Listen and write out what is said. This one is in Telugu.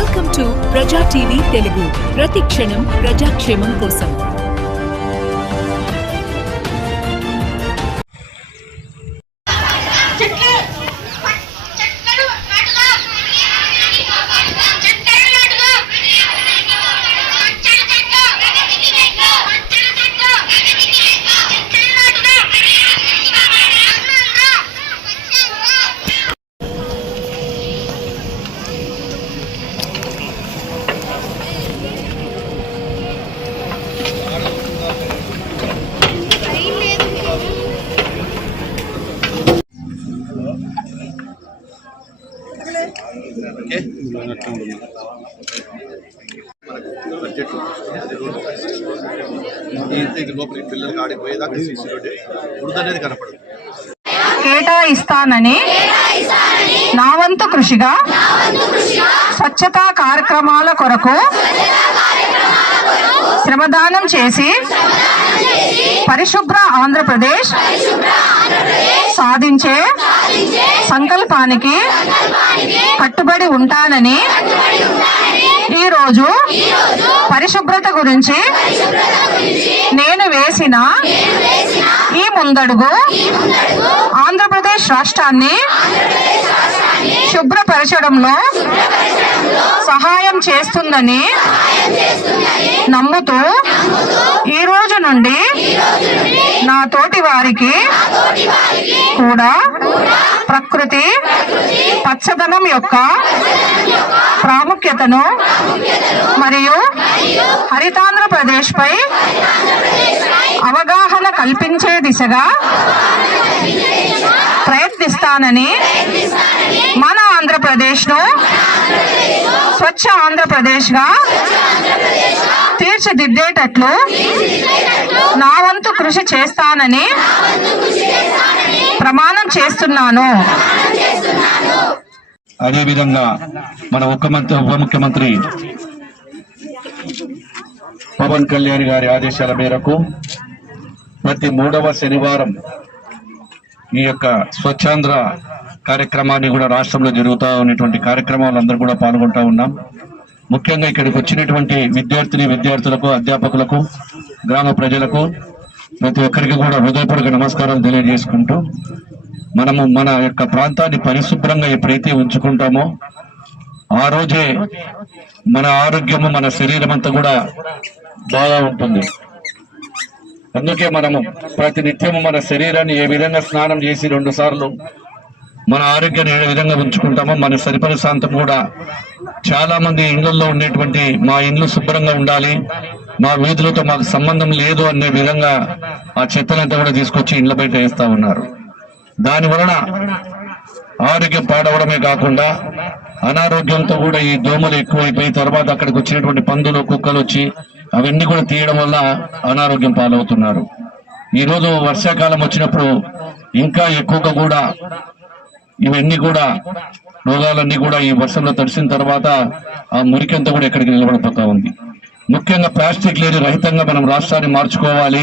వెల్కమ్ టు ప్రజా టీవీ తెలుగు. ప్రతి క్షణం ప్రజాక్షేమం కోసం. కేటాయిస్తానని నా వంతు కృషిగా స్వచ్ఛతా కార్యక్రమాల కొరకు శ్రమదానం చేసి పరిశుభ్ర ఆంధ్రప్రదేశ్ సాధించే సంకల్పానికి కట్టుబడి ఉంటానని ఈరోజు పరిశుభ్రత గురించి నేను వేసిన ఈ ముందడుగు ఆంధ్రప్రదేశ్ రాష్ట్రాన్ని శుభ్రపరచడంలో సహాయం చేస్తుందని నమ్ముతూ ఈ రోజు నుండి నా తోటి వారికి కూడా ప్రకృతి పచ్చదనం యొక్క ప్రాముఖ్యతను మరియు హరితాంధ్రప్రదేశ్ పై అవగాహన కల్పించే దిశగా ప్రయత్నిస్తానని మన ఆంధ్రప్రదేశ్ ను స్వచ్ఛ ఆంధ్రప్రదేశ్ గా తీర్చిదిద్దేటట్లు నా వంతు కృషి చేస్తానని ప్రమాణం చేస్తున్నాను. అదేవిధంగా మన ఉప ముఖ్యమంత్రి పవన్ కళ్యాణ్ గారి ఆదేశాల మేరకు ప్రతి 3వ శనివారం ఈ యొక్క స్వచ్ఛాంధ్ర కార్యక్రమాన్ని కూడా రాష్ట్రంలో జరుగుతూ ఉన్నటువంటి కార్యక్రమాలందరూ కూడా పాల్గొంటూ ఉన్నాం. ముఖ్యంగా ఇక్కడికి వచ్చినటువంటి విద్యార్థులకు, అధ్యాపకులకు, గ్రామ ప్రజలకు ప్రతి ఒక్కరికి కూడా హృదయపూర్వక నమస్కారాలు తెలియజేసుకుంటూ మనము మన యొక్క ప్రాంతాన్ని పరిశుభ్రంగా ఎప్పుడైతే ఉంచుకుంటామో ఆ రోజే మన ఆరోగ్యము, మన శరీరం అంతా కూడా బాగా ఉంటుంది. అందుకే మనము ప్రతి నిత్యము మన శరీరాన్ని ఏ విధంగా స్నానం చేసి 2 సార్లు మన ఆరోగ్యాన్ని ఏ విధంగా ఉంచుకుంటామో మన పరిసరాంతం కూడా చాలా మంది ఇళ్లలో ఉండేటువంటి మా ఇండ్లు శుభ్రంగా ఉండాలి, మా వీధులతో మాకు సంబంధం లేదు అనే విధంగా ఆ చెత్తనంతా కూడా తీసుకొచ్చి ఇండ్ల బయట వేస్తా ఉన్నారు. దాని వలన ఆరోగ్యం పాడవడమే కాకుండా అనారోగ్యంతో కూడా ఈ దోమలు ఎక్కువైపోయి తర్వాత అక్కడికి వచ్చినటువంటి పందులు, కుక్కలు వచ్చి అవన్నీ కూడా తీయడం వల్ల అనారోగ్యం పాలవుతున్నారు. ఈరోజు వర్షాకాలం వచ్చినప్పుడు ఇంకా ఎక్కువగా కూడా ఇవన్నీ కూడా రోగాలన్నీ కూడా ఈ వర్షంలో తడిసిన తర్వాత ఆ మురికంతా కూడా ఎక్కడికి నిలబడిపోతా ఉంది. ముఖ్యంగా ప్లాస్టిక్ లేని రహితంగా మనం రాష్ట్రాన్ని మార్చుకోవాలి.